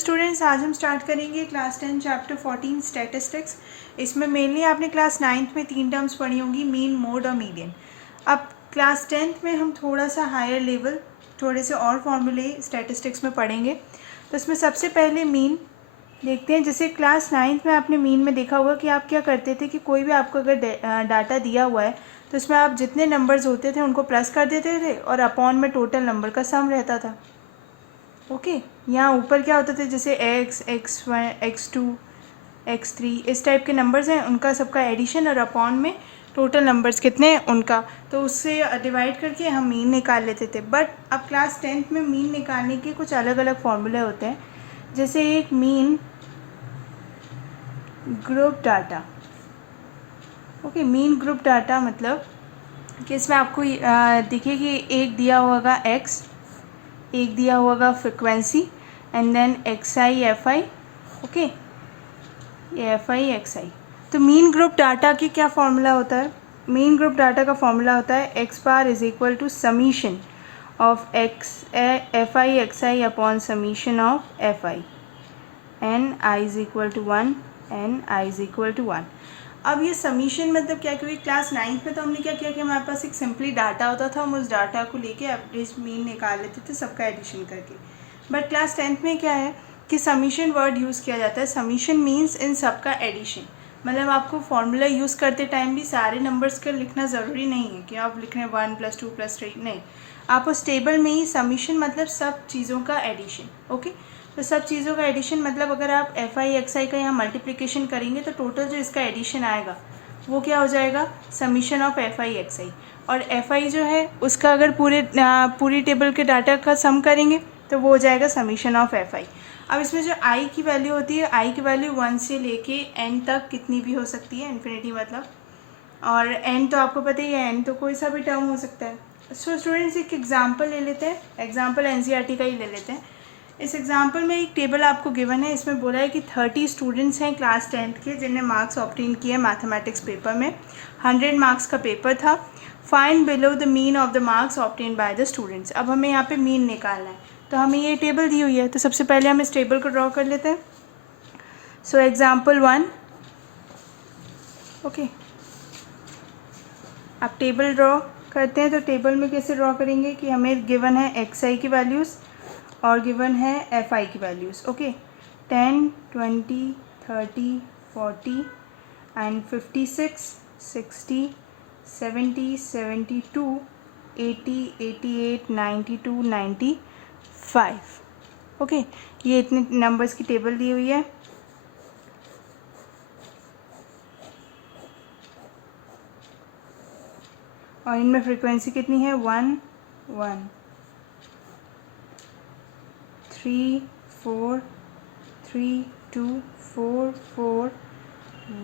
Students, आज हम start करेंगे क्लास 10 चैप्टर 14 स्टैटिस्टिक्स। इसमें मेनली आपने क्लास 9th में 3 टर्म्स पढ़ी होंगी, मीन, मोड और मीडियन। अब क्लास 10th में हम थोड़ा सा हायर लेवल थोड़े से और फॉर्मूले स्टैटिस्टिक्स में पढ़ेंगे। तो इसमें सबसे पहले मीन देखते हैं। जैसे क्लास 9th में आपने मीन में देखा होगा कि आप क्या करते थे कि कोई भी आपको अगर डाटा दिया हुआ है तो इसमें आप जितने नंबर्स होते थे उनको प्लस कर देते थे और अपॉन में टोटल नंबर का सम रहता था। ओके, यहाँ ऊपर क्या होता था, जैसे x, x1, x2, x3 इस टाइप के नंबर्स हैं, उनका सबका एडिशन और अपॉन में टोटल नंबर्स कितने हैं उनका, तो उससे डिवाइड करके हम मीन निकाल लेते थे। बट अब क्लास 10th में मीन निकालने के कुछ अलग अलग फॉर्मूले होते हैं। जैसे एक mean group data. Okay, mean group data मतलब कि इसमें आपको दिखे कि एक दिया होगा x, एक दिया होगा frequency and then X I F I. Okay, ये एफ आई एक्स आई। तो मीन ग्रुप डाटा की क्या फॉर्मूला होता है? मीन ग्रुप डाटा का फॉर्मूला होता है x bar is equal to summation of X F I x I upon summation of F I N I is equal to 1 N I is equal to 1। अब ये summation मतलब क्या, क्योंकि class 9th में तो हमने क्या किया कि हमारे पास एक सिंपली डाटा होता था, हम उस डाटा को लेके एवरेज मीन निकाल लेते थे सबका एडिशन करके। बट क्लास 10th में क्या है कि समीशन वर्ड यूज़ किया जाता है। समीशन मीन्स इन सबका एडिशन। मतलब आपको फॉर्मूला यूज़ करते टाइम भी सारे नंबर्स का लिखना ज़रूरी नहीं है कि आप लिख रहे हैं 1 + 2 + 3, नहीं, आप उस टेबल में ही समीशन मतलब सब चीज़ों का एडिशन। ओके, तो सब चीज़ों का एडिशन मतलब अगर आप एफ आई एक्स आई का यहाँ मल्टीप्लिकेशन करेंगे तो टोटल जो इसका एडिशन आएगा वो क्या हो जाएगा, summation of F I x i. और एफ आई जो है उसका अगर पूरी टेबल के डाटा का सम करेंगे तो वो हो जाएगा समीशन ऑफ एफ आई। अब इसमें जो आई की वैल्यू होती है, आई की वैल्यू 1 से लेके एन तक कितनी भी हो सकती है, इन्फिनिटी मतलब। और एन तो आपको पता ही है, एन तो कोई सा भी टर्म हो सकता है। सो स्टूडेंट्स, एक एग्जांपल ले लेते हैं, एग्जांपल एनसीईआरटी का ही ले लेते हैं। इस एग्जांपल में एक टेबल आपको गिवन है, इसमें बोला है कि 30 स्टूडेंट्स हैं क्लास 10th के जिन्हें मार्क्स ऑब्टेन किए मैथमेटिक्स पेपर में। 100 मार्क्स का पेपर था। Find below the mean of the marks obtain by the students. अब हमें यहाँ पे मीन निकालना है, तो हमें ये टेबल दी हुई है, तो सबसे पहले हम इस टेबल को ड्रॉ कर लेते हैं। So example 1। ओके, अब टेबल ड्रॉ करते हैं, तो टेबल में कैसे ड्रॉ करेंगे कि हमें गिवन है एक्स आई की वैल्यूज़ और गिवन है एफ आई की वैल्यूज़। Okay, 10, 20, 30, 40 and 56, 60, 70, 72, 80, 88, 92, 95। ओके, ये इतने नंबर्स की टेबल दी हुई है। और इनमें फ्रीक्वेंसी कितनी है, 1, 1, 3, 4, 3, 2, 4, 4,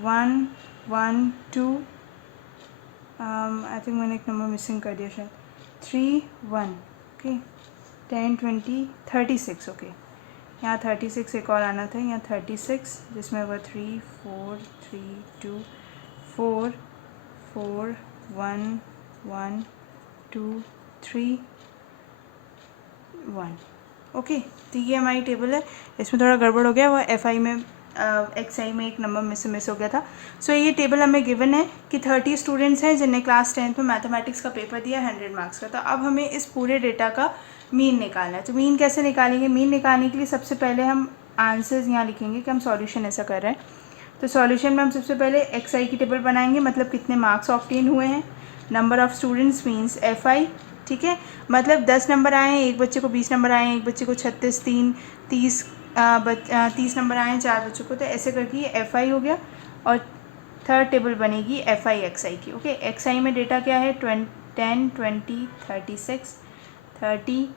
1, 1, 2, आई थिंक मैंने एक नंबर मिसिंग कर दिया शायद, 3, 1। ओके, 10, 20, 36। ओके, यहाँ 36 एक और आना था, यहाँ 36 जिसमें वो 3, 4, 3, 2, 4, 4, 1, 1, 2, 3, 1। ओके, तो ये हमारी टेबल है। इसमें थोड़ा गड़बड़ हो गया, वो एफ आई में एक्स आई में एक नंबर मिस हो गया था। सो ये टेबल हमें गिवन है कि 30 स्टूडेंट्स हैं जिन्हें क्लास 10th में मैथमेटिक्स का पेपर दिया 100 मार्क्स का। तो अब हमें इस पूरे डेटा का मीन निकालना है। तो मीन कैसे निकालेंगे? मीन निकालने के लिए सबसे पहले हम आंसर्स यहाँ लिखेंगे कि हम सॉल्यूशन ऐसा कर रहे हैं। तो सॉल्यूशन में हम सबसे पहले एक्स आई की टेबल बनाएंगे, मतलब कितने मार्क्स ऑब्टेन हुए हैं। Number of students means f आई, ठीक है, मतलब 10 नंबर आए हैं, एक बच्चे को 20 नंबर आए हैं, एक बच्चे को 36, 30 नंबर आए हैं 4 बच्चों को। तो ऐसे करके ये एफ आई हो गया। और थर्ड टेबल बनेगी एफ आई एक्स आई की। ओके, एक्स आई में डेटा क्या है, 10, 20, 36, 30,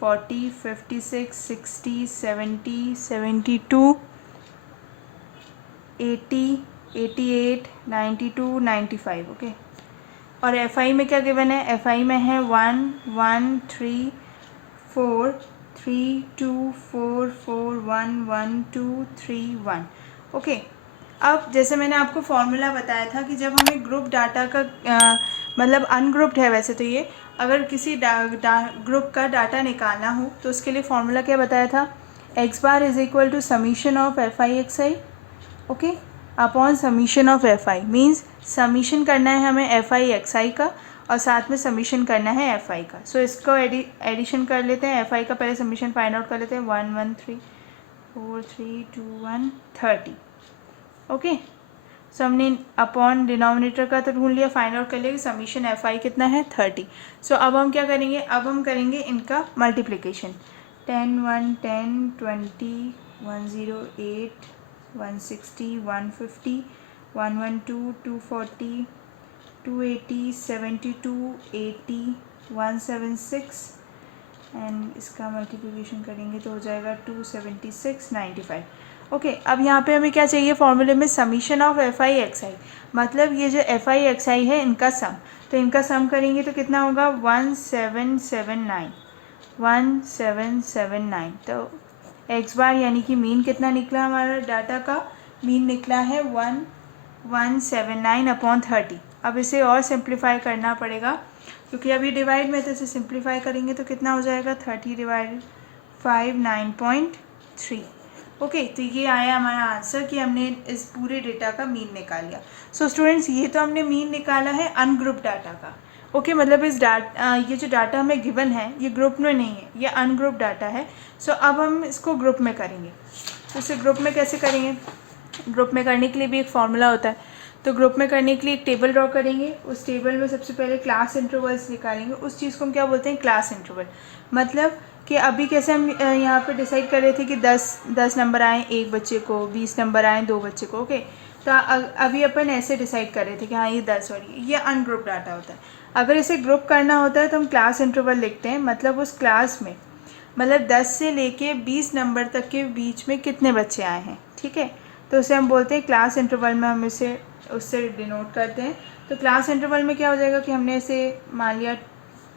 40, 56, 60, 70, 72, 80, 88, 92, 95। ओके, और एफ आई में क्या गिवन है, एफ आई में है 1, 1, 3, 4, 3, 2, 4, 4, 1, 1, 2, 3, 1। ओके, अब जैसे मैंने आपको फॉर्मूला बताया था कि जब हमें ग्रुप डाटा का मतलब अनग्रुप्ड है वैसे तो ये, अगर किसी ग्रुप का डाटा निकालना हो तो उसके लिए फॉर्मूला क्या बताया था, X bar is equal to summation of F I x I, okay, upon summation of F I, means summation करना है हमें एफ आई एक्स आई का और साथ में समीशन करना है एफ आई का। सो इसको एडिशन कर लेते हैं, एफ आई का पहले समीशन फाइंड आउट कर लेते हैं, 1 1 3 4 3 2 1 30, ओके। सो हमने अपॉन डिनोमिनेटर का तो ढूंढ लिया, फाइंड आउट कर लिया कि समीशन एफ आई कितना है 30। सो अब हम क्या करेंगे, अब हम करेंगे इनका मल्टीप्लिकेशन, 10 1 10 20 108 160 150 112 240 280 72 80 176 एंड इसका मल्टीप्लिकेशन करेंगे तो हो जाएगा 276 95, ओके। अब यहाँ पे हमें क्या चाहिए फॉर्मूले में, summation of F I x i, मतलब ये जो एफ आई एक्स आई है इनका सम, तो इनका सम करेंगे तो कितना होगा 1779 1779। तो एक्स बार यानी कि मीन कितना निकला हमारा डाटा का, मीन निकला है 1179 अपॉन 30। अब इसे और सिंप्लीफाई करना पड़ेगा क्योंकि अभी डिवाइड मेथड से सिंप्लीफाई करेंगे तो कितना हो जाएगा 30 डिवाइडेड 5 9.3, ओके। तो ये आया हमारा आंसर कि हमने इस पूरे डेटा का मीन निकाल लिया। सो स्टूडेंट्स ये तो हमने मीन निकाला है अनग्रुप डाटा का, ओके, मतलब इस ये जो डाटा हमें गिवन है ये ग्रुप में नहीं है, ये अनग्रुप डाटा है। सो अब हम इसको ग्रुप में करेंगे, तो इसे ग्रुप में कैसे करेंगे, ग्रुप में करने के लिए भी एक फॉर्मूला होता है। तो ग्रुप में करने के लिए एक टेबल ड्रॉ करेंगे, उस टेबल में सबसे पहले क्लास इंटरवल्स निकालेंगे, उस चीज़ को हम क्या बोलते हैं क्लास इंटरवल। मतलब कि अभी कैसे हम यहाँ पे डिसाइड कर रहे थे कि 10 नंबर आए एक बच्चे को, 20 नंबर आए 2 बच्चे को, ओके। तो अभी अपन ऐसे डिसाइड कर रहे थे कि हाँ ये 10 और ये अनग्रुप डाटा होता है। अगर इसे ग्रुप करना होता है तो हम क्लास इंटरवल लिखते हैं, मतलब उस क्लास में मतलब 10 से लेके 20 नंबर तक के बीच में कितने बच्चे आए हैं, ठीक है। तो उसे हम बोलते हैं क्लास इंटरवल में, हम इसे उससे डिनोट करते हैं। तो क्लास इंटरवल में क्या हो जाएगा कि हमने इसे मान लिया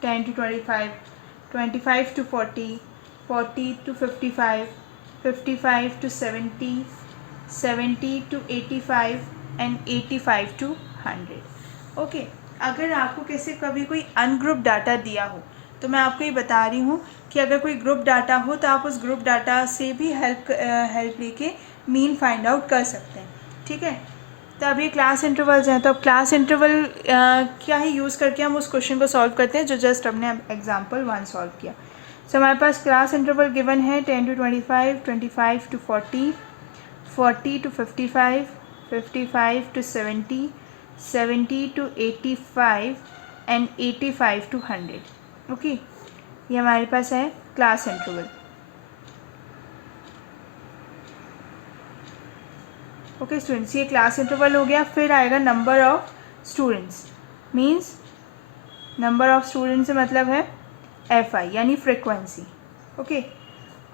10 to 25 25 to 40 40 to 55 55 to 70 70 to 85 and 85 to 100, okay. अगर आपको कैसे कभी कोई अनग्रुप डाटा दिया हो तो मैं आपको ये बता रही हूँ कि अगर कोई ग्रुप डाटा हो तो आप उस ग्रुप डाटा से भी हेल्प लेके मीन फाइंड आउट कर सकते हैं, ठीक है। तो अब ये क्लास इंटरवल्स हैं, तो अब क्लास इंटरवल क्या ही यूज़ करके हम उस क्वेश्चन को सॉल्व करते हैं जो जस्ट हमने एग्जाम्पल 1 सॉल्व किया। सो हमारे पास क्लास इंटरवल गिवन है 10 to 25 25 to 40 40 to 55 55 to 70 70 to 85 and 85 to 100, okay. ये हमारे पास है क्लास इंटरवल, ओके स्टूडेंट्स। ये क्लास इंटरवल हो गया। फिर आएगा number of students, means number of students से मतलब है एफ आई यानी फ्रिक्वेंसी, ओके।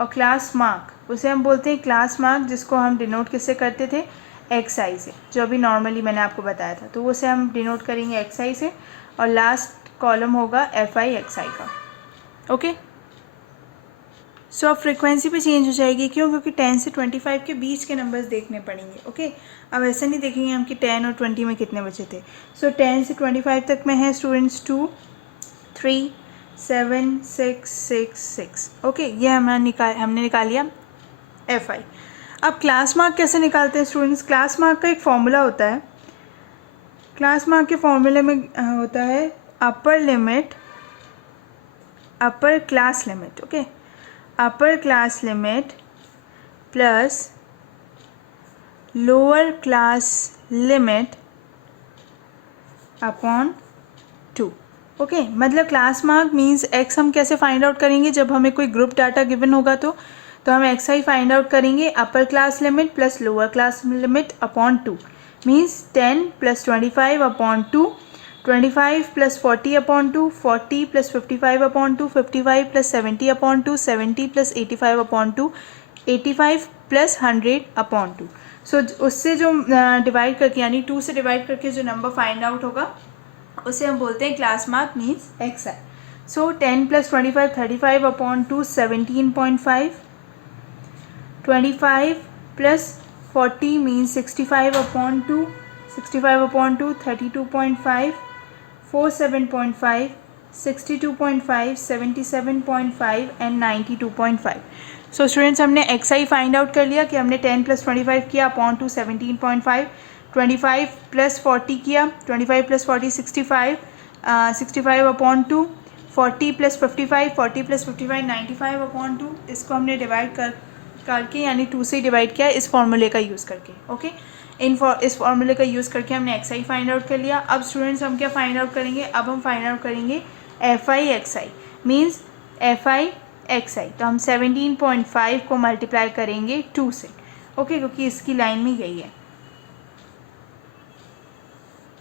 और क्लास मार्क उसे हम बोलते हैं क्लास मार्क, जिसको हम डिनोट किससे करते थे एक्स आई से, जो अभी नॉर्मली मैंने आपको बताया था। तो उसे हम डिनोट करेंगे एक्स आई से और लास्ट कॉलम होगा एफ आई एक्स आई का, ओके। सो अब फ्रिक्वेंसी भी चेंज हो जाएगी, क्यों, क्योंकि 10 से 25 के बीच के नंबर्स देखने पड़ेंगे, ओके। अब ऐसा नहीं देखेंगे हम कि 10 और 20 में कितने बचे थे। सो 10 से 25 तक में है स्टूडेंट्स 2 3 7 6 6 6, ओके। ये हमने निकाल लिया एफ आई। अब क्लास मार्क कैसे निकालते हैं स्टूडेंट्स, क्लास मार्क का एक फॉर्मूला होता है। क्लास मार्क के फॉर्मूले में होता है upper limit upper class limit, okay, upper class limit plus lower class limit upon 2, okay. मतलब क्लास मार्क मीन्स एक्स हम कैसे फाइंड आउट करेंगे, जब हमें कोई ग्रुप डाटा गिवन होगा तो हम एक्स आई फाइंड आउट करेंगे upper class limit plus lower class limit upon 2, means 10 + 25 upon 2 25 + 40 upon 2 40 + 55 upon 2 55 + 70 upon 2 70 + 85 upon 2 85 + 100 upon 2। सो उससे जो डिवाइड करके यानी 2 से डिवाइड करके जो नंबर फाइंड आउट होगा उसे हम बोलते हैं class mark means x I. So 10 + 25 35 upon 2 17.5 25 + 40 means 65 upon 2 65 upon 2 32.5 47.5 62.5 77.5 and 92.5। So students हमने एक्स आई फाइंड आउट कर लिया कि हमने 10 + 25 किया अपॉन टू 17.5, 25 + 40 किया, 25 + 40 65, 65 अपॉन टू, 40 + 55, 40 + 55 95 अपॉन टू। इसको हमने डिवाइड करके यानी 2 से डिवाइड किया इस फॉर्मूले का यूज़ करके। ओके, इस फॉर्मूले का यूज़ करके हमने एक्स आई फाइंड आउट कर लिया। अब स्टूडेंट्स हम क्या फाइंड आउट करेंगे, अब हम फाइंड आउट करेंगे f I x i, means f I x आई। तो हम 17.5 को मल्टीप्लाई करेंगे 2 से। ओके, क्योंकि इसकी लाइन में यही है,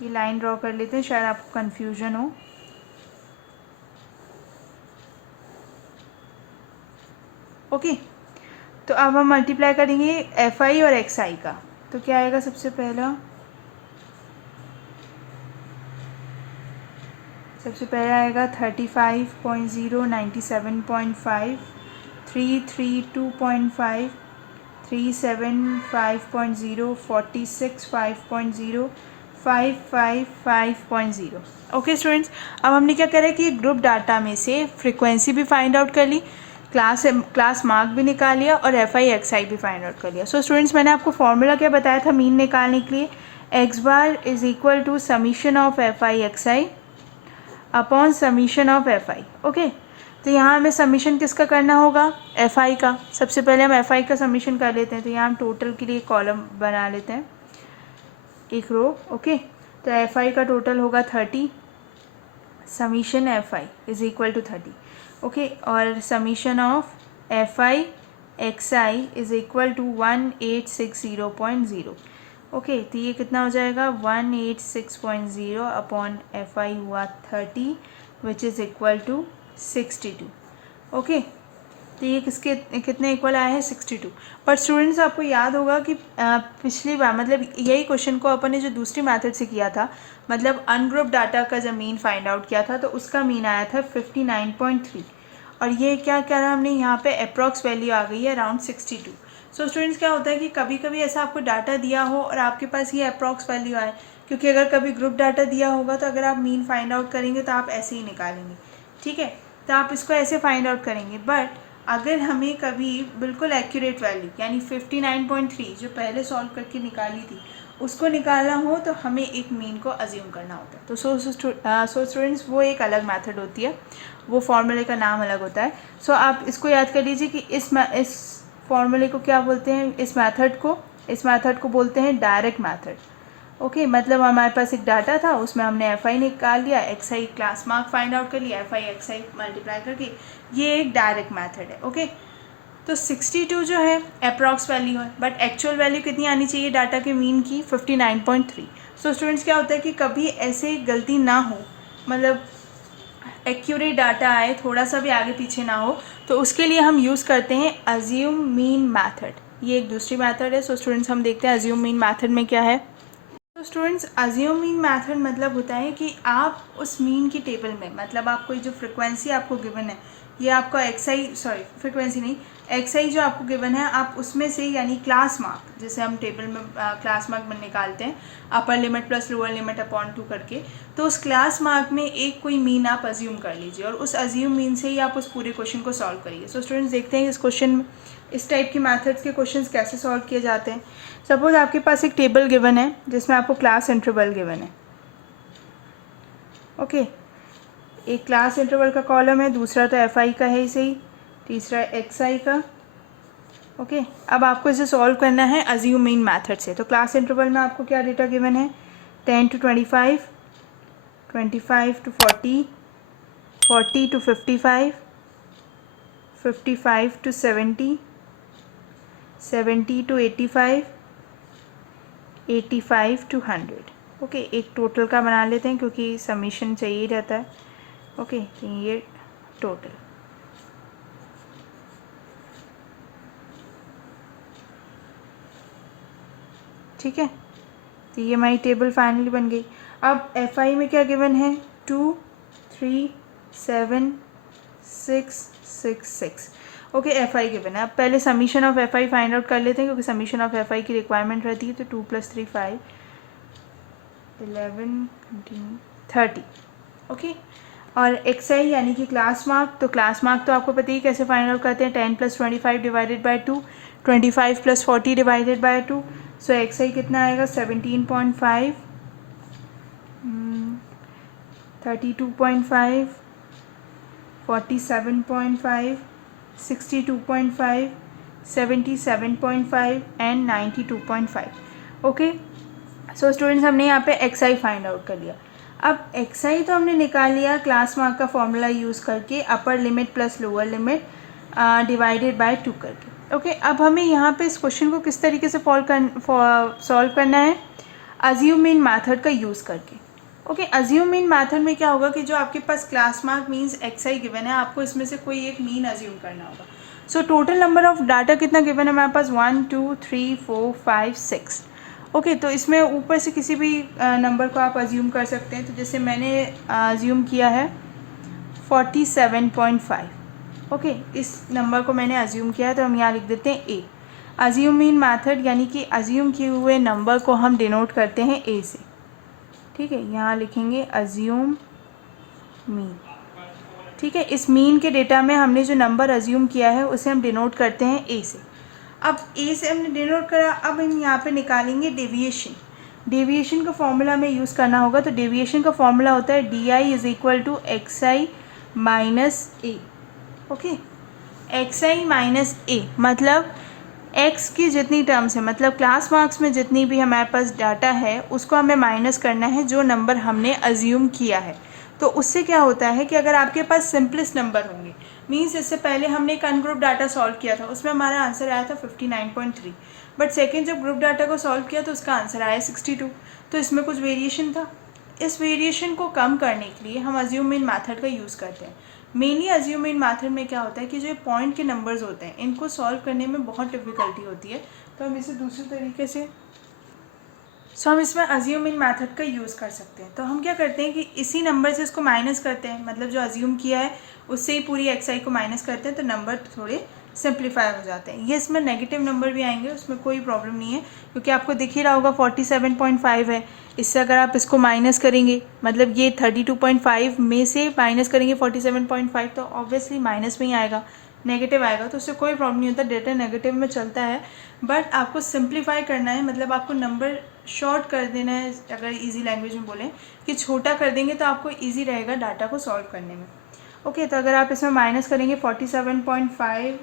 ये लाइन ड्रॉ कर लेते हैं, शायद आपको कन्फ्यूजन हो। ओके, तो अब हम मल्टीप्लाई करेंगे एफ आई और एक्स आई का। तो क्या आएगा, सबसे पहला आएगा 35.0, 97.5, 332.5, 375.0, 46, 5.0, 555.0। ओके स्टूडेंट्स, अब हमने क्या करा कि ग्रुप डाटा में से फ्रीक्वेंसी भी फाइंड आउट कर ली, क्लास मार्क भी निकाल लिया और एफ आई एक्स आई भी फाइंड आउट कर लिया। सो स्टूडेंट्स, मैंने आपको फॉर्मूला क्या बताया था मीन निकालने के लिए, X bar is equal to summation of F I x I upon summation of F I. Okay, तो यहाँ हमें समीशन किसका करना होगा, एफ आई का। सबसे पहले हम एफ आई का समीशन कर लेते हैं। तो यहाँ हम टोटल के लिए कॉलम बना लेते हैं, एक रो। ओके, तो एफ आई का टोटल होगा 30, summation F i is equal to 30। Okay, और summation of F I x i is equal to 1860.0। Okay, तो ये कितना हो जाएगा, 186.0 अपॉन एफ आई हुआ 30 which is equal to 62। Okay, तो ये किसके कितने इक्वल आए हैं, 62। बट स्टूडेंट्स, आपको याद होगा कि पिछली बार मतलब यही क्वेश्चन को अपन ने जो दूसरी मेथड से किया था, मतलब अनग्रुप डाटा का जब मीन फाइंड आउट किया था तो उसका मीन आया था 59.3, और ये क्या करा हमने, यहाँ पे अप्रॉक्स वैल्यू आ गई है अराउंड 62। सो स्टूडेंट्स, क्या होता है कि कभी कभी ऐसा आपको डाटा दिया हो और आपके पास ये अप्रॉक्स वैल्यू आए, क्योंकि अगर कभी ग्रुप डाटा दिया होगा तो अगर आप मीन फाइंड आउट करेंगे तो आप ऐसे ही निकालेंगे, ठीक है, तो आप इसको ऐसे फाइंड आउट करेंगे। बट अगर हमें कभी बिल्कुल एक्यूरेट वैल्यू यानी 59.3 जो पहले सॉल्व करके निकाली थी उसको निकालना हो तो हमें एक मीन को अज्यूम करना होता है। तो सो स्टूडेंट्स, वो एक अलग मेथड होती है, वो फॉर्मूले का नाम अलग होता है। सो आप इसको याद कर लीजिए कि इस फॉर्मूले को क्या बोलते हैं, इस मेथड को बोलते हैं डायरेक्ट मेथड। ओके, मतलब हमारे पास एक डाटा था, उसमें हमने एफ आई निकाल लिया, एक्स आई क्लास मार्क फाइंड आउट कर लिया, F I x I multiply करके, ये एक डायरेक्ट मेथड है। ओके, तो 62 जो है अप्रॉक्स वैल्यू है, बट एक्चुअल वैल्यू कितनी आनी चाहिए डाटा के मीन की, 59.3। सो स्टूडेंट्स, क्या होता है कि कभी ऐसे गलती ना हो, मतलब एक्यूरेट डाटा आए, थोड़ा सा भी आगे पीछे ना हो, तो उसके लिए हम यूज़ करते हैं अज्यूम मीन मैथड। ये एक दूसरी मैथड है। सो स्टूडेंट्स, हम देखते हैं अज्यूम मीन मैथड में क्या है। तो स्टूडेंट्स, अज्यूम मीन मैथड मतलब होता है कि आप उस मीन की टेबल में, मतलब आपको जो फ्रिक्वेंसी आपको गिवन है, ये आपका एक्स आई, सॉरी फ्रिक्वेंसी नहीं, एक्स आई जो आपको गिवन है, आप उसमें से यानी क्लास मार्क, जैसे हम टेबल में क्लास मार्क में निकालते हैं upper limit plus lower limit upon 2 करके, तो उस क्लास मार्क में एक कोई मीन आप अज्यूम कर लीजिए और उस अज्यूम मीन से ही आप उस पूरे क्वेश्चन को सॉल्व करिए। सो स्टूडेंट्स, देखते हैं इस क्वेश्चन में इस टाइप के मैथड्स के क्वेश्चंस कैसे सॉल्व किए जाते हैं। सपोज आपके पास एक टेबल गिवन है जिसमें आपको क्लास इंटरवल गिवन है। ओके, एक क्लास इंटरवल का कॉलम है, दूसरा तो एफ आई का है ही सही, तीसरा एक्स आई का। ओके, अब आपको इसे सॉल्व करना है अज्यूम मीन मैथड से। तो क्लास इंटरवल में आपको क्या डेटा गिवन है, 10 to 25, 25 to 40, 40 to 55, 55 to 70, 70 to 85, 85 to 100। Okay, एक टोटल का बना लेते हैं क्योंकि समीशन चाहिए रहता है। ओके, तो ये टोटल, ठीक है, तो ये हमारी टेबल फाइनली बन गई। अब एफ आई में क्या गिवन है, 2, 3, 7, 6, 6, 6। ओके, एफ आई गिवन है। अब पहले summation of F I find out कर लेते हैं क्योंकि समीशन ऑफ एफ आई की रिक्वायरमेंट रहती है। तो 2 + 3 5, 11, 30। ओके, और एक्स आई यानी कि क्लास मार्क, तो क्लास मार्क तो आपको पता ही कैसे फाइंड आउट करते हैं, 10 + 25 divided by 2, 25 + 40 divided by 2। So x i कितना आएगा 17.5, 32.5, 47.5, 62.5, 77.5 एंड 92.5। ओके, सो स्टूडेंट्स हमने यहाँ पे एक्स आई फाइंड आउट कर लिया। अब एक्स आई तो हमने निकाल लिया क्लास मार्क का फॉर्मूला यूज़ करके, upper limit plus lower limit divided by 2 करके। ओके, अब हमें यहाँ पे इस क्वेश्चन को किस तरीके से सॉल्व करना है, अज्यूम मीन मैथड का यूज़ करके। ओके, अज्यूम मीन मैथड में क्या होगा कि जो आपके पास class mark means x i given है, आपको इसमें से कोई एक मीन अज्यूम करना होगा। So total number of data कितना गिवन है हमारे पास, 1 2 3 4 5 6। ओके, तो इसमें ऊपर से किसी भी नंबर को आप अज्यूम कर सकते हैं। तो जैसे मैंने अज्यूम किया है 47.5। ओके, इस नंबर को मैंने अज्यूम किया है, तो हम यहाँ लिख देते हैं ए। अज्यूम मीन मैथड यानी कि अज्यूम किए हुए नंबर को हम डिनोट करते हैं ए से। ठीक है, यहाँ लिखेंगे अज्यूम मीन। ठीक है, इस मीन के डेटा में हमने जो नंबर अज्यूम किया है उसे हम डिनोट करते हैं ए से। अब ए से हमने डिनोट करा, अब हम यहाँ पे निकालेंगे डेविएशन। डेविएशन का फॉर्मूला हमें यूज़ करना होगा। तो डेविएशन का फॉर्मूला होता है d i is equal to x I minus a. Okay, x I minus a मतलब एक्स की जितनी टर्म्स है, मतलब क्लास मार्क्स में जितनी भी हमारे पास डाटा है उसको हमें माइनस करना है जो नंबर हमने अज्यूम किया है। तो उससे क्या होता है कि अगर आपके पास सिंपलेस्ट नंबर होंगे, मीन्स इससे पहले हमने एक अनग्रुप डाटा सॉल्व किया था, उसमें हमारा आंसर आया था 59.3, बट सेकेंड जब ग्रुप डाटा को सॉल्व किया तो उसका आंसर आया 62। तो इसमें कुछ वेरिएशन था। इस वेरिएशन को कम करने के लिए हम अज्यूम मीन मैथड का यूज़ करते हैं। मेनली अज्यूम मीन मैथड में क्या होता है कि जो पॉइंट के नंबर्स होते हैं इनको सॉल्व करने में बहुत डिफ़िकल्टी होती है, तो हम इसे दूसरे तरीके से हम इसमें अज्यूम मीन मैथड का यूज़ कर सकते हैं। तो हम क्या करते हैं कि इसी नंबर से इसको माइनस करते हैं, मतलब जो अज्यूम किया है उससे ही पूरी एक्स आई को माइनस करते हैं, तो नंबर थोड़े सिंप्लीफाई हो जाते हैं। ये इसमें नेगेटिव नंबर भी आएंगे, उसमें कोई प्रॉब्लम नहीं है, क्योंकि आपको दिख ही रहा होगा 47.5 है। इससे अगर आप इसको माइनस करेंगे, मतलब ये 32.5 में से माइनस करेंगे 47.5, तो ऑब्वियसली माइनस में ही आएगा, नेगेटिव आएगा, तो उससे कोई प्रॉब्लम नहीं होता, डेटा नेगेटिव में चलता है। बट आपको सिंप्लीफाई करना है, मतलब आपको नंबर शॉर्ट कर देना है। अगर इजी लैंग्वेज में बोलें कि छोटा कर देंगे तो आपको इजी रहेगा डाटा को सॉल्व करने में। ओके, तो अगर आप इसमें माइनस करेंगे 47.5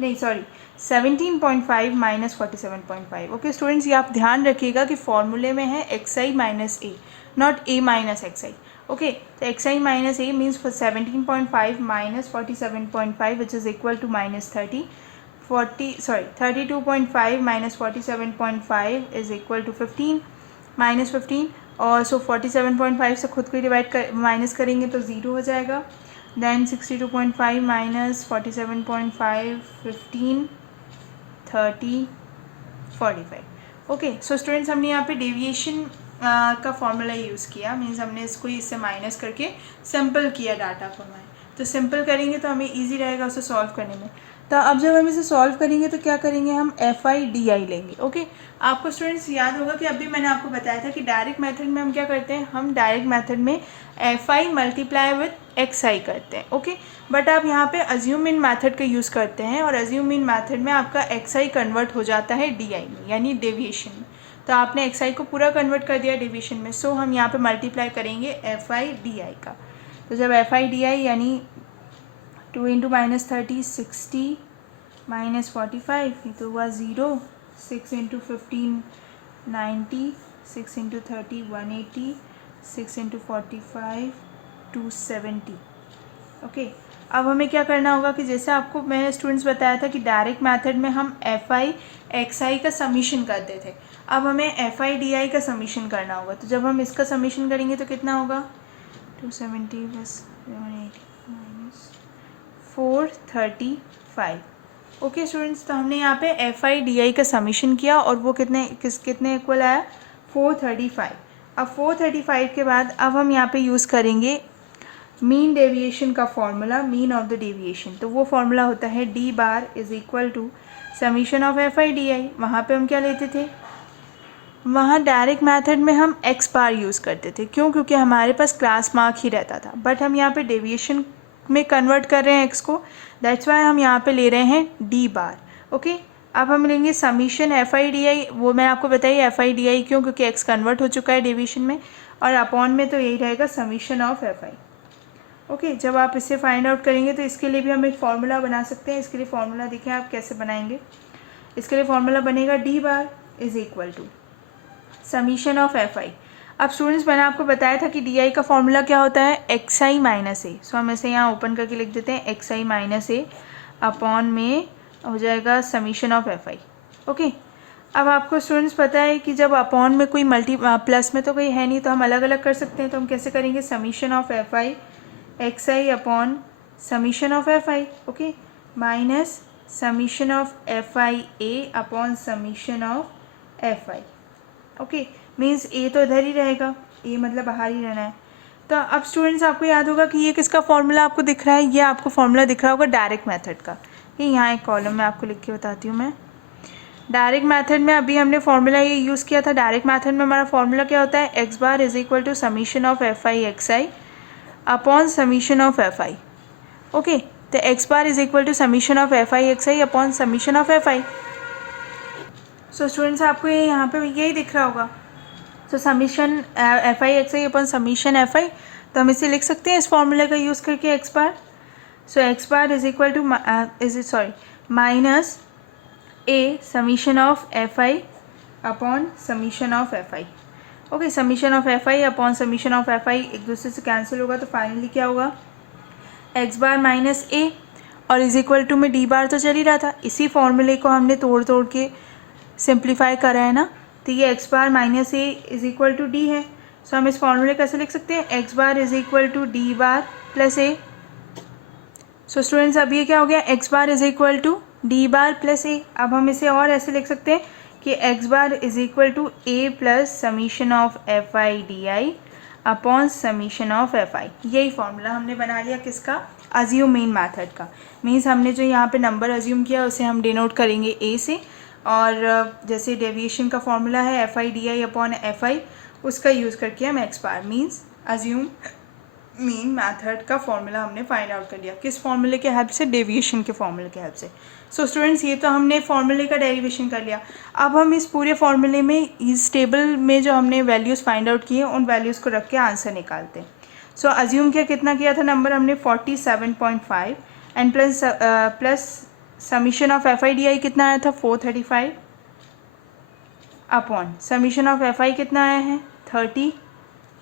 नहीं सॉरी 17.5 माइनस 47.5। ओके स्टूडेंट्स, ये आप ध्यान रखिएगा कि फॉर्मूले में है x I minus a, not a minus x I. Okay, तो x I minus A means 17.5 minus 47.5 which is equal to minus 32.5 minus 47.5 is equal to 15 minus 15, और सो 47.5 से खुद को ही डिवाइड कर माइनस करेंगे तो ज़ीरो हो जाएगा। Then 62.5 minus 47.5 15 30 45। Okay, so students हमने यहाँ पे डेविएशन का फॉर्मूला यूज़ किया, मीन्स हमने इसको इससे माइनस करके सिंपल किया डाटा को हमें। तो सिंपल करेंगे तो हमें ईजी रहेगा उसे सॉल्व करने में। तो अब जब हम इसे सॉल्व करेंगे तो क्या करेंगे, हम एफ आई डी आई लेंगे। ओके, आपको स्टूडेंट्स याद होगा कि अभी मैंने आपको बताया था कि डायरेक्ट मेथड में हम क्या करते हैं, हम डायरेक्ट मेथड में f i multiply with x i करते हैं। ओके, बट आप यहाँ पे अज्यूम इन मैथड का यूज़ करते हैं, और अज्यूम इन मैथड में आपका एक्स आई कन्वर्ट हो जाता है डी आई में, यानी डेविएशन में। तो आपने एक्स आई को पूरा कन्वर्ट कर दिया डेविएशन में, सो हम यहाँ पे मल्टीप्लाई करेंगे एफ आई डी आई का। तो जब एफ आई डी आई यानी 2 इंटू माइनस 30 60 माइनस 45, तो हुआ 0, 6 इंटू 15 90, 6 इंटू 30 180, 6 इंटू 45 270। ओके, अब हमें क्या करना होगा कि जैसे आपको मैंने स्टूडेंट्स बताया था कि डायरेक्ट मेथड में हम एफ आई एक्स आई का समीशन करते थे, अब हमें एफ आई डी आई का समीशन करना होगा। तो जब हम इसका समीशन करेंगे तो कितना होगा, 270 प्लस 180 माइनस 435। ओके स्टूडेंट्स, तो हमने यहाँ पे एफ आई डी आई का समीशन किया और वो कितने इक्वल आया, 435। अब 435 के बाद अब हम यहाँ पे यूज़ करेंगे मीन डेविएशन का formula, mean of the deviation. तो वो फॉर्मूला होता है D bar is equal to summation of F I D I. वहाँ पर हम क्या लेते थे, वहाँ डायरेक्ट मेथड में हम एक्स बार यूज़ करते थे, क्यों? क्योंकि हमारे पास क्लास मार्क ही रहता था। बट हम यहाँ पे डेविएशन में कन्वर्ट कर रहे हैं एक्स को, दैट्स वाई हम यहाँ पे ले रहे हैं डी बार। ओके, अब हम लेंगे summation F I D I. वो मैं आपको बताइए एफ आई डी आई क्यों, क्योंकि एक्स कन्वर्ट हो चुका है डेविएशन में, और अपॉन में तो यही रहेगा summation of F I. Okay, जब आप इसे फाइंड आउट करेंगे तो इसके लिए भी हम एक फार्मूला बना सकते हैं। इसके लिए फार्मूला देखें आप कैसे बनाएंगे। इसके लिए फार्मूला बनेगा D bar is equal to summation of F I. अब स्टूडेंट्स, मैंने आपको बताया था कि डी आई का फॉर्मूला क्या होता है, एक्स आई माइनस ए। सो हम इसे यहाँ ओपन करके लिख देते हैं, x I minus A upon में हो जाएगा summation of F I. Okay, अब आपको स्टूडेंट्स पता है कि जब अपॉन में कोई प्लस में तो कोई है नहीं, तो हम अलग अलग कर सकते हैं। तो हम कैसे करेंगे, summation of F I x I upon summation of F I, okay, minus summation of F i a upon summation of F I. Okay, means a तो इधर ही रहेगा, ए मतलब बाहर ही रहना है। तो अब स्टूडेंट्स आपको याद होगा कि ये किसका फॉर्मूला आपको दिख रहा है, ये आपको फॉर्मूला दिख रहा होगा डायरेक्ट मेथड का। ये यहाँ एक कॉलम में आपको लिख के बताती हूँ मैं। डायरेक्ट मेथड में अभी हमने फॉर्मूला ये यूज़ किया था। डायरेक्ट मेथड में हमारा फॉर्मूला क्या होता है, x bar is equal to summation of F I x I upon summation of F I. Okay, तो x bar is equal to summation of F I x I upon summation of F I. So students, आपको ये यहाँ पे यही दिख रहा होगा। So summation F I x I upon summation F i, तो हम इसे लिख सकते हैं इस फॉर्मूले का यूज़ करके X bar. So X bar is equal to minus A summation of F I upon summation of F I. Okay, summation of F I upon summation of F I एक दूसरे से कैंसिल होगा, तो finally क्या होगा, x bar minus ए और is equal to में D बार तो चल ही रहा था। इसी फॉर्मूले को हमने तोड़ तोड़ के सिंप्लीफाई करा है ना, तो ये x bar minus a is equal to d है। सो हम इस फॉर्मूले कैसे लिख सकते हैं, x bar is equal to d bar plus a. So students, अब ये क्या हो गया, x bar is equal to d bar plus a. अब हम इसे और ऐसे लिख सकते हैं कि x bar is equal to A plus summation of F I D I upon summation of F I. यही फॉर्मूला हमने बना लिया किसका, अज्यूम मीन मैथड का। मीन्स हमने जो यहाँ पे नंबर अज्यूम किया उसे हम डिनोट करेंगे ए से, और जैसे डेविएशन का फॉर्मूला है F I D I upon F I, उसका यूज़ करके हम एक्स बार मीन्स अज्यूम मीन मैथड का फॉर्मूला हमने फाइंड आउट कर लिया। किस फॉर्मूले के हेल्प से, डेविएशन के फॉर्मूले के हेल्प से। सो स्टूडेंट्स, ये तो हमने फॉर्मूले का डेरिवेशन कर लिया। अब हम इस पूरे फॉर्मूले में इस टेबल में जो हमने वैल्यूज़ फाइंड आउट किए उन वैल्यूज़ को रख के आंसर निकालते हैं। सो अज्यूम कितना किया था नंबर हमने 47.5 and plus summation of F I D I कितना आया था 435 upon summation of F I कितना आया है 30।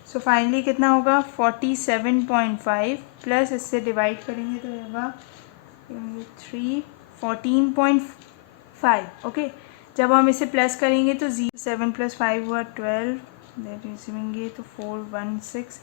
सो फाइनली कितना होगा 47.5 प्लस इससे डिवाइड करेंगे तो होगा 14.5। ओके, जब हम इसे प्लस करेंगे तो 7 + 5 हुआ 12, दैट रिसीविंग तो 416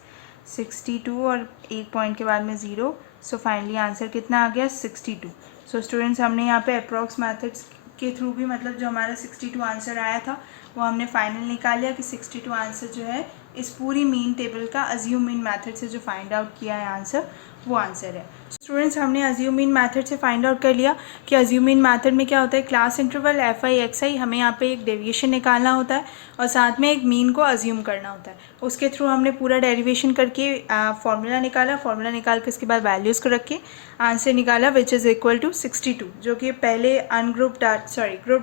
62 और एक पॉइंट के बाद में 0। सो फाइनली आंसर कितना आ गया 62। सो स्टूडेंट्स, हमने यहाँ पे अप्रॉक्स मेथड्स के थ्रू भी मतलब जो हमारा 62 आंसर आया था वो हमने फाइनल निकाल लिया कि 62 आंसर जो है इस पूरी मीन टेबल का अज्यूम मीन मेथड से जो फाइंड आउट किया है आंसर, वो आंसर है। स्टूडेंट्स, हमने अज्यूम मीन मेथड से फाइंड आउट कर लिया कि अज्यूम मीन मेथड में क्या होता है, class interval f I x i, हमें यहाँ पे एक डेविएशन निकालना होता है और साथ में एक मीन को अज्यूम करना होता है। उसके थ्रू हमने पूरा डेरिवेशन करके फार्मूला निकाला, फार्मूला निकाल के उसके बाद वैल्यूज़ को रख के आंसर निकाला विच इज़ इक्वल टू 62, जो कि पहले ग्रुप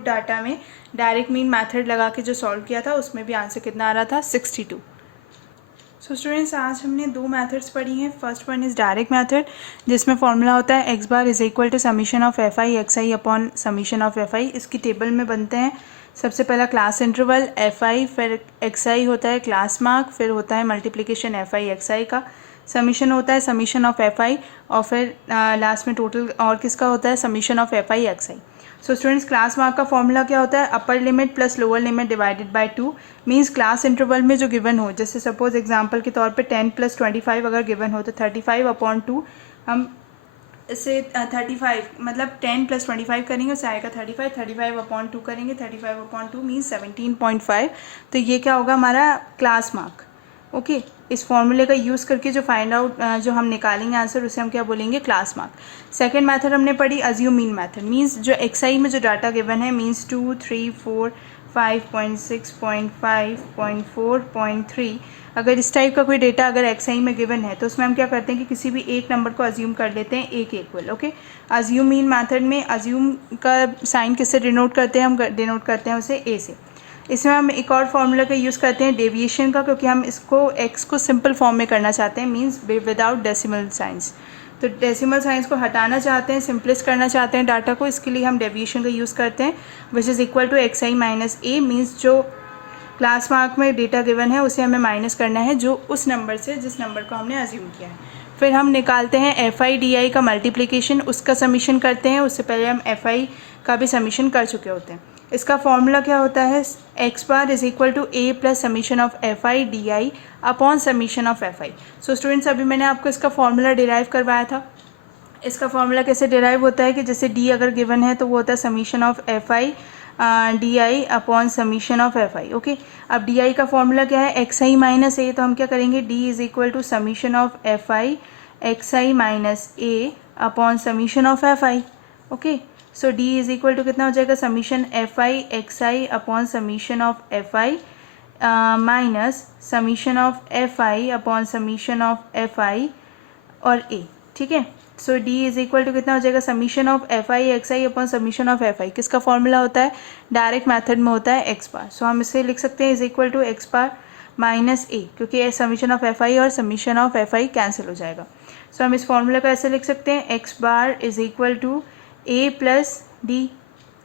डाटा में डायरेक्ट मीन मेथड लगा के जो सॉल्व किया था उसमें भी आंसर कितना आ रहा था 62। सो स्टूडेंट्स, आज हमने दो मेथड्स पढ़ी हैं। First one is direct method, जिसमें फॉर्मूला होता है x bar is equal to summation of F I x I upon summation of F I. इसकी टेबल में बनते हैं सबसे पहला क्लास इंटरवल एफ आई, फिर एक्स आई होता है क्लास मार्क, फिर होता है मल्टीप्लिकेशन एफ आई एक्स आई का, समीशन होता है समीशन ऑफ एफ आई, और फिर लास्ट में टोटल और किसका होता है summation of F I x I. So students, class mark का फॉर्मूला क्या होता है, upper limit plus lower limit divided by 2। Means class interval में जो गिवन हो, जैसे सपोज एग्जांपल के तौर पे 10 + 25 अगर गिवन हो तो 35/2 हम इसे 35 मतलब 10 + 25 करेंगे उससे आएगा 35, 35/2 करेंगे 35/2 मीन्स 17.5। तो ये क्या होगा हमारा क्लास मार्क। ओके, इस फॉर्मूले का यूज़ करके जो फाइंड आउट जो हम निकालेंगे आंसर उसे हम क्या बोलेंगे क्लास मार्क। सेकंड मेथड हमने पढ़ी अज्यूम मीन मेथड, मीन्स जो एक्स आई में जो डाटा गिवन है मीन्स 2, 3, 4, 5.6, 0.5, 0.4, 0.3, अगर इस टाइप का कोई डेटा अगर एक्सआई में गिवन है तो उसमें हम क्या करते हैं कि किसी भी एक नंबर को अज्यूम कर लेते हैं एक equal. Okay, assume mean method में अज्यूम का साइन किससे डिनोट करते हैं, हम डिनोट करते हैं उसे ए से। इसमें हम एक और फार्मूला का यूज़ करते हैं डेविएशन का, क्योंकि हम इसको एक्स को सिंपल फॉर्म में करना चाहते हैं, मीन्स विदाउट डेसिमल साइंस। तो डेसिमल साइंस को हटाना चाहते हैं, सिंपलिस्ट करना चाहते हैं डाटा को, इसके लिए हम डेविएशन का यूज़ करते हैं, which is equal to x I minus A. Means जो क्लास मार्क में डेटा गिवन है उसे हमें माइनस करना है जो उस नंबर से जिस नंबर को हमने अज्यूम किया है। फिर हम निकालते हैं एफ आई डी आई का मल्टीप्लिकेशन, उसका समीशन करते हैं। उससे पहले हम एफ आई का भी समीशन कर चुके होते हैं। इसका फॉर्मूला क्या होता है, x bar is equal to A plus summation of F I D I upon summation of F I. So students, अभी मैंने आपको इसका फॉर्मूला डिराइव करवाया था। इसका फॉर्मूला कैसे डिराइव होता है कि जैसे डी अगर गिवन है तो वो होता है summation of F I D I upon summation of F I. Okay, अब डी आई का फॉर्मूला क्या है, एक्स आई माइनस ए, तो हम क्या करेंगे, D is equal to summation of F I x I minus A upon summation of F I. Okay, so D is equal to कितना हो जाएगा, summation F I x I upon summation of F I minus summation of F I upon summation of F I और A. ठीक है, so D is equal to कितना हो जाएगा, summation of F I x I upon summation of F I. किसका formula होता है, direct method में होता है एक्स बार। सो हम इसे लिख सकते हैं is equal to x bar minus a, क्योंकि समीशन ऑफ एफ आई और summation of F i cancel हो जाएगा। सो हम इस फॉर्मूला को ऐसे लिख सकते हैं, x bar is equal to A plus D.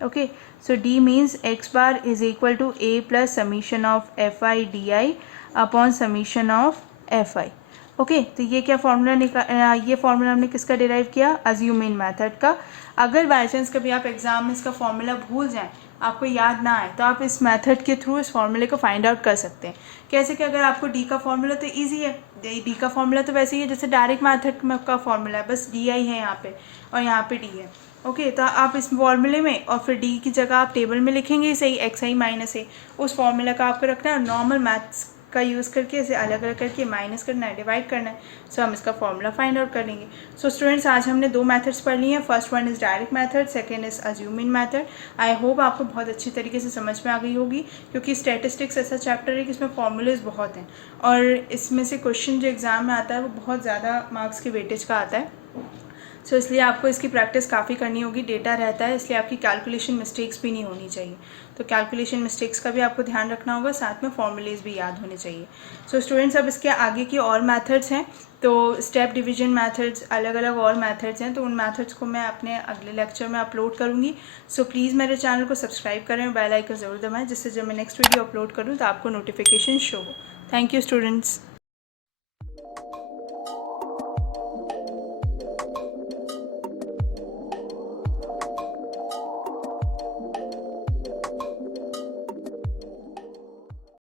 Okay, so D means X bar is equal to A plus summation of F I D I upon summation of F I. Okay, तो ये क्या formula ये formula हमने किसका derive किया, assuming method का। अगर by chance कभी आप एग्जाम में इसका फॉर्मूला भूल जाएं, आपको याद ना आए, तो आप इस मेथड के थ्रू इस फॉर्मूले को फाइंड आउट कर सकते हैं। कैसे कि अगर आपको डी का फॉर्मूला तो ईजी है, डी का फॉर्मूला तो वैसे ही है जैसे डायरेक्ट मेथड में का फॉर्मूला है, बस डी आई है यहाँ पे और यहाँ पे डी है। ओके, तो आप इस फॉर्मूले में और फिर डी की जगह आप टेबल में लिखेंगे सही एक्स आई माइनस ए, उस फॉर्मूला का आपको रखना है, नॉर्मल मैथ्स का यूज़ करके इसे अलग अलग करके माइनस करना है, डिवाइड करना है। सो हम इसका फॉर्मूला फाइंड आउट कर लेंगे। सो स्टूडेंट्स, आज हमने दो मेथड्स पढ़ लिए हैं। First one is direct method, second is assuming method. I hope आपको बहुत अच्छी तरीके से समझ में आ गई होगी, क्योंकि स्टैटिस्टिक्स ऐसा चैप्टर है कि इसमें फॉर्मूलेज बहुत हैं और इसमें से क्वेश्चन जो एग्ज़ाम में आता है वो बहुत ज़्यादा मार्क्स की वेटेज का आता है। सो इसलिए आपको इसकी प्रैक्टिस काफ़ी करनी होगी, डेटा रहता है इसलिए आपकी कैलकुलेशन मिस्टेक्स भी नहीं होनी चाहिए। तो कैलकुलेशन मिस्टेक्स का भी आपको ध्यान रखना होगा, साथ में फॉर्मूलेज भी याद होने चाहिए। सो स्टूडेंट्स, अब इसके आगे की और मेथड्स हैं, तो स्टेप डिवीजन मेथड्स, अलग अलग और मेथड्स हैं, तो उन मेथड्स को मैं अपने अगले लेक्चर में अपलोड करूँगी। सो प्लीज़ मेरे चैनल को सब्सक्राइब करें, बेल आइकन ज़रूर दबाएं, जिससे जब मैं नेक्स्ट वीडियो अपलोड करूँ तो आपको नोटिफिकेशन शो हो। Thank you students.